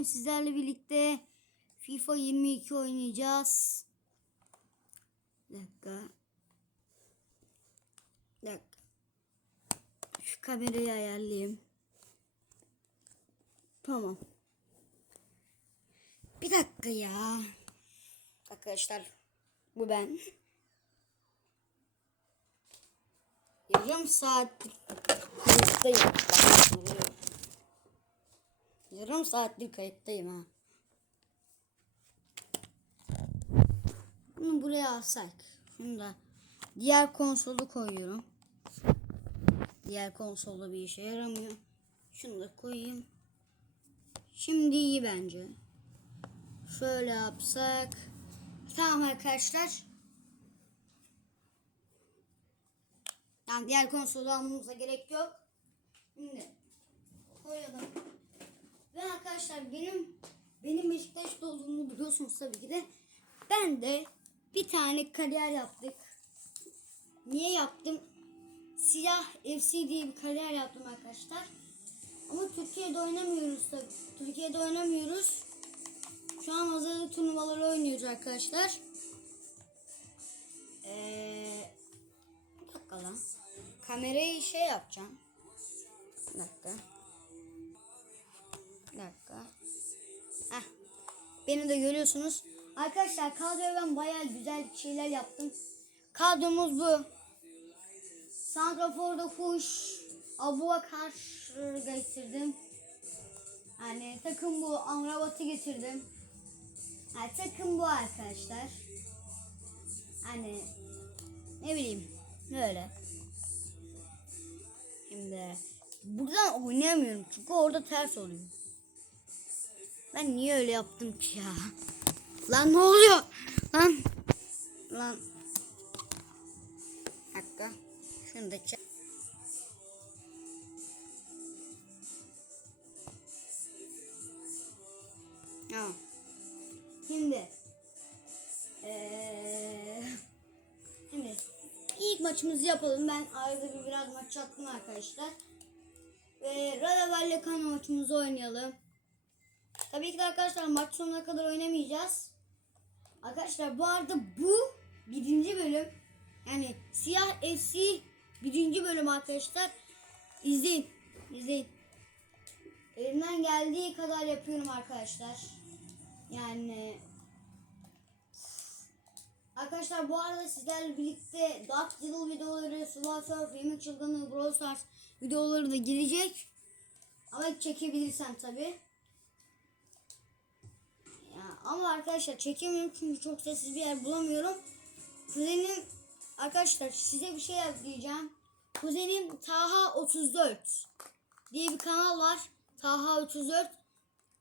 bugün sizlerle birlikte FIFA 22 oynayacağız. Bir dakika. Bir dakika. Şu kamerayı ayarlayayım. Tamam. Bir dakika ya. Arkadaşlar bu ben. Yarım saattir kayıttayım. Bak, Yarım saattir kayıttayım ha. Bunu buraya alsak. Şunu da diğer konsolu koyuyorum. Diğer konsolda bir işe yaramıyor. Şunu da koyayım. Şimdi iyi bence. Şöyle yapsak. Tamam arkadaşlar. Yani diğer konsolu almamıza gerek yok. Şimdi koyalım. Ve arkadaşlar benim benim Beşiktaş'ta olduğumu biliyorsunuz tabii ki de. Ben de bir tane kariyer yaptık. Niye yaptım? Siyah FC diye bir kariyer yaptım arkadaşlar. Ama Türkiye'de oynamıyoruz tabii. Türkiye'de oynamıyoruz. Şu an hazırlık turnuvaları oynuyoruz arkadaşlar. Eee bir dakika lan. Kamerayı şey yapacağım. Bir dakika. Bir dakika. Heh. Beni de görüyorsunuz. Arkadaşlar kadroya ben bayağı güzel şeyler yaptım. Kadromuz bu. Santrafor'da Fuş, Abubakar getirdim. Yani takım bu. Amrabat'ı getirdim. Yani takım bu arkadaşlar. Hani ne bileyim böyle. Şimdi buradan oynayamıyorum çünkü orada ters oluyor. Ben niye öyle yaptım ki ya? Lan ne oluyor? Lan. Lan. Dakika. Şunu da çek. Tamam. Şimdi. Eee. Şimdi ilk maçımızı yapalım. Ben arada bir biraz maç yaptım arkadaşlar. Ve Radavel'le kan maçımızı oynayalım. Tabii ki de arkadaşlar maç sonuna kadar oynamayacağız. Arkadaşlar bu arada bu birinci bölüm. Yani Siyah FC birinci bölüm arkadaşlar. İzleyin. İzleyin. Elimden geldiği kadar yapıyorum arkadaşlar. Yani Arkadaşlar bu arada sizlerle birlikte Dark Diddle videoları, Sword Surf, Yemek Çılgınlığı, Brawl Stars videoları da gelecek. Ama çekebilirsem tabi. Ama arkadaşlar çekemiyorum çünkü çok sessiz bir yer bulamıyorum. Kuzenim arkadaşlar size bir şey diyeceğim. Kuzenim Taha 34 diye bir kanal var. Taha 34.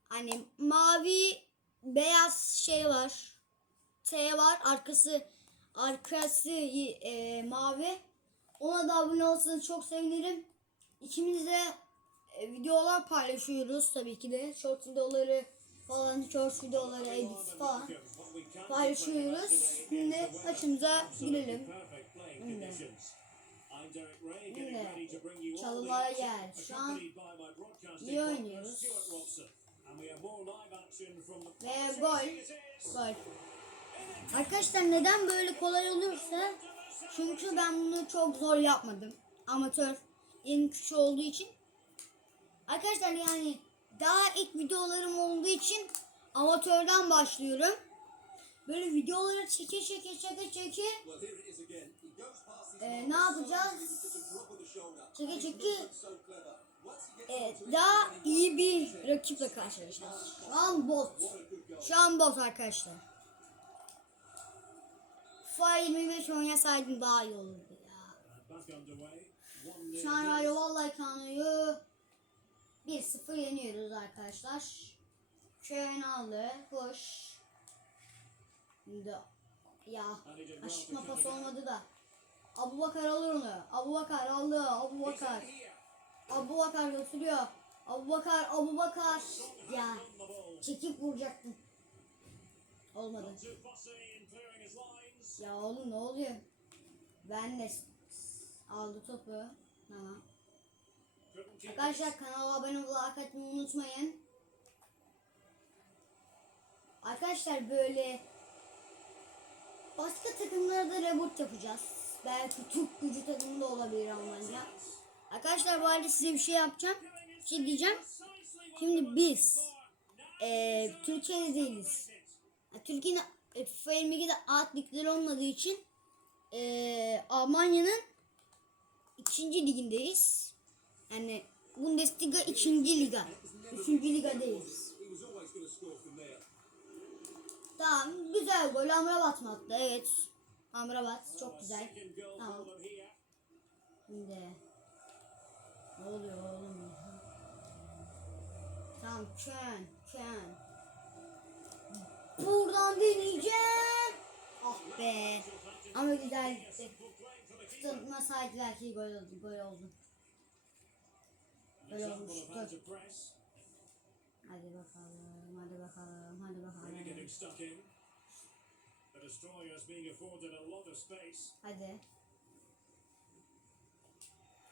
Hani mavi beyaz şey var. T var. Arkası arkası e, mavi. Ona da abone olsanız çok sevinirim. İkimiz de e, videolar paylaşıyoruz tabii ki de. Short videoları falan, short videoları, edit falan paylaşıyoruz. Şimdi maçımıza girelim. Şimdi. Şimdi. Çalımlara gel. Şu an iyi oynuyoruz. Ve gol. Gol. Arkadaşlar neden böyle kolay olursa çünkü ben bunu çok zor yapmadım. Amatör en küçük olduğu için. Arkadaşlar yani daha ilk videolarım olduğu için amatörden başlıyorum. Böyle videoları çeke çeke çeke çeke e, ne yapacağız? Çeke çeke e, daha iyi bir rakiple karşılaşacağız. Şu an bot. Şu an bot arkadaşlar. FIFA 25 oynasaydım daha iyi olurdu ya. Şu an Rayo vallahi kanıyor. 1-0 yeniyoruz arkadaşlar. Aldı. Hoş. Ya aşkına pas olmadı da. Abu Bakar alır onu. Abu Bakar aldı. Abu Bakar. Abu Bakar götürüyor. Abu Bakar, Abu Bakar. Ya çekip vuracaktım. Olmadı. Ya oğlum ne oluyor? Ben de aldı topu. Tamam. Arkadaşlar kanala abone olmayı like unutmayın. arkadaşlar böyle başka takımlarda reboot yapacağız. Belki Türk gücü takımında olabilir Almanya. Arkadaşlar bu arada size bir şey yapacağım. Bir şey diyeceğim. Şimdi biz eee Türkiye'de değiliz. Yani Türkiye'nin e, FIFA 22'de alt ligleri olmadığı için eee Almanya'nın ikinci ligindeyiz. Yani Bundesliga ikinci liga. Üçüncü ligadayız. Tamam güzel gol Amrabat mı attı? Evet. Amrabat çok güzel. Tamam. Şimdi ne oluyor oğlum? Tamam Ken, Ken. Buradan deneyeceğim. Ah be. Ama güzel gitti. Tutmasaydı belki gol oldu. Gol oldu. Gol olmuştu. Hadi bakalım, hadi bakalım, hadi bakalım. The destroyer's being afforded a lot of space. Hadi.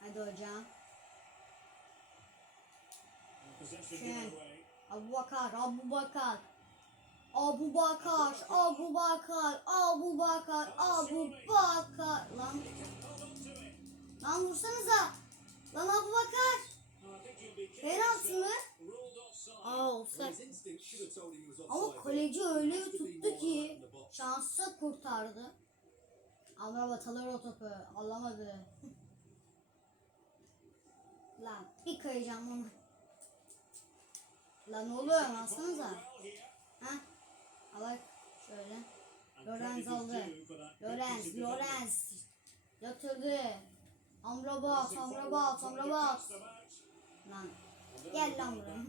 Hadi hocam. Away. Abu Bakar, Abu Bakar. Abu Bakar, Abu Bakar, Abu Bakar, Abu Bakar. Lan, to it. lan vursanıza. Lan Abu Bakar. Penaltı mı? Aa Ama kaleci öyle bir tuttu ki şansa kurtardı. Amrabat alır o topu. Alamadı. Lan bir kayacağım onu. Lan oluyor alsanıza. Ha? Alak şöyle. And Lorenz aldı. Lorenz. Lorenz. Yatırdı. Amrabat, Amrabat, Amrabat. Lan Gel lan buraya.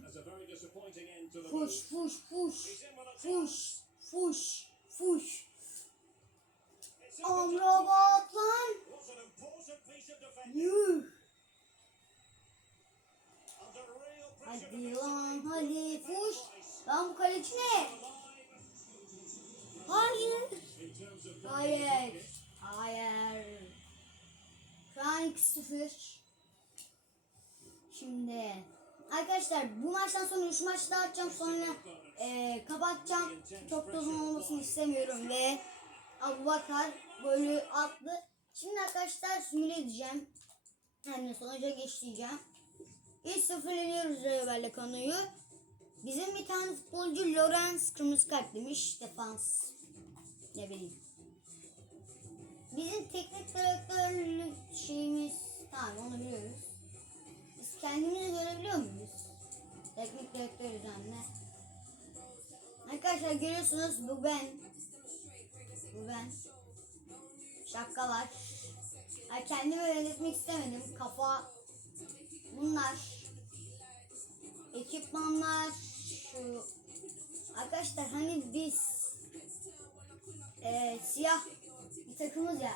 fuş, fuş, fuş. Fuş, fuş, fuş. Amrabat lan. Yuh. Hadi lan hadi fuş. Lan bu kaleci ne? Hayır. Hayır. Hayır. Şu an 2-0. Şimdi arkadaşlar bu maçtan sonra şu maçı daha atacağım sonra eee kapatacağım. Çok da uzun olmasını istemiyorum ve Abu Bakar golü attı. Şimdi arkadaşlar simüle edeceğim. Yani sonuca geçeceğim. 1-0 yeniyoruz Revel'le konuyu. Bizim bir tane futbolcu Lorenz kırmızı kart demiş. Defans. Ne bileyim. Bizim teknik direktörlük şeyimiz tamam onu biliyoruz. Kendimizi görebiliyor muyuz? Teknik direktörüz anne. Arkadaşlar görüyorsunuz bu ben. Bu ben. Şapka var. Kendimi öğretmek istemedim. Kafa bunlar. Ekipmanlar şu. Arkadaşlar hani biz eee, siyah bir takımız ya.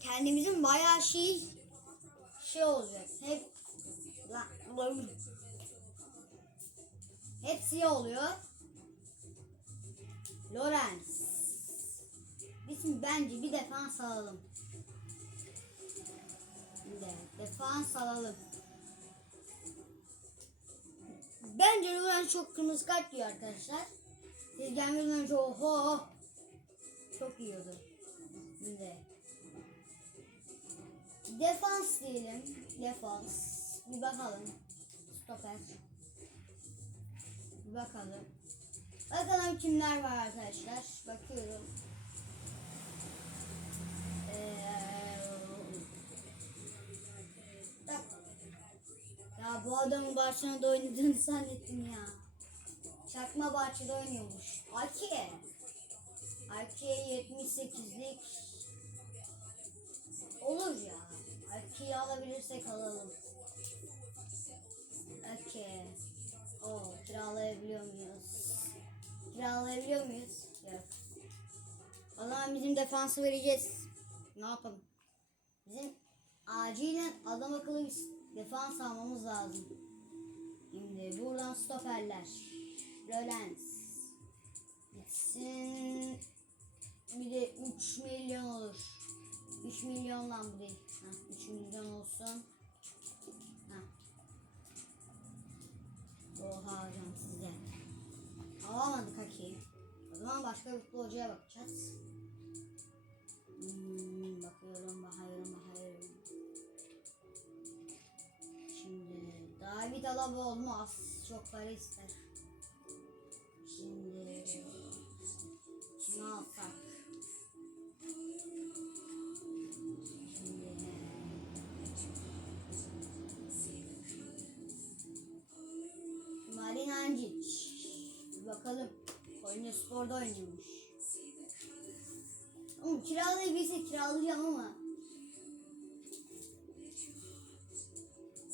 Kendimizin bayağı şey şey olacak. Hep hep siyah oluyor. Lorenz. Bizim bence bir defans alalım. Bir de defans alalım. Bence Lorenz çok kırmızı kart diyor arkadaşlar. Siz gelmeden önce oho çok yiyordu. Şimdi defans diyelim. Defans. Bir bakalım. Stoper. Bir bakalım. Bakalım kimler var arkadaşlar. Bakıyorum. Ee. Ya bu adamın Barcelona'da oynadığını zannettim ya. Çakma Bahçe'de oynuyormuş. Ake. Ake 78'lik. Olur ya. Ake'yi alabilirsek alalım. Ake. Oo, kiralayabiliyor muyuz? Kiralayabiliyor muyuz? Yok. Zaman bizim defansı vereceğiz. Ne yapalım? Bizim acilen adam akıllı bir defans almamız lazım. Şimdi buradan stoperler. Rölens. Gitsin. Bir de 3 milyon olur. 3 milyon lan bu değil. Heh, 3 milyon olsun. Heh. Oha hocam size. Alamadık Haki. O zaman başka bir futbolcuya bakacağız. Hmm, bakıyorum, bakıyorum, bakıyorum. Şimdi David Alaba olmaz. Çok para ister. Şimdi kimi alsak? Oynuyormuş. Oğlum kiralayabilse kiralayacağım ama.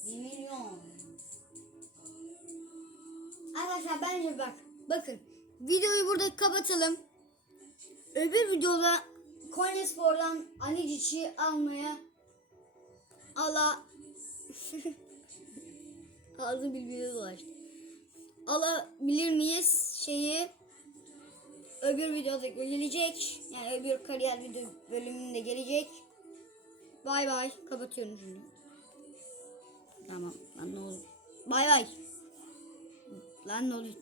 1 milyon. Arkadaşlar bence bak. Bakın. Videoyu burada kapatalım. Öbür videoda Konya Spor'dan Anicic'i almaya ala Ağzım birbirine dolaştı. Alabilir miyiz şeyi? Öbür videoda gelecek. Yani öbür kariyer video bölümünde gelecek. Bay bay. Kapatıyorum şimdi. Tamam. Lan ne olur. Bay bay. Lan ne oluyor?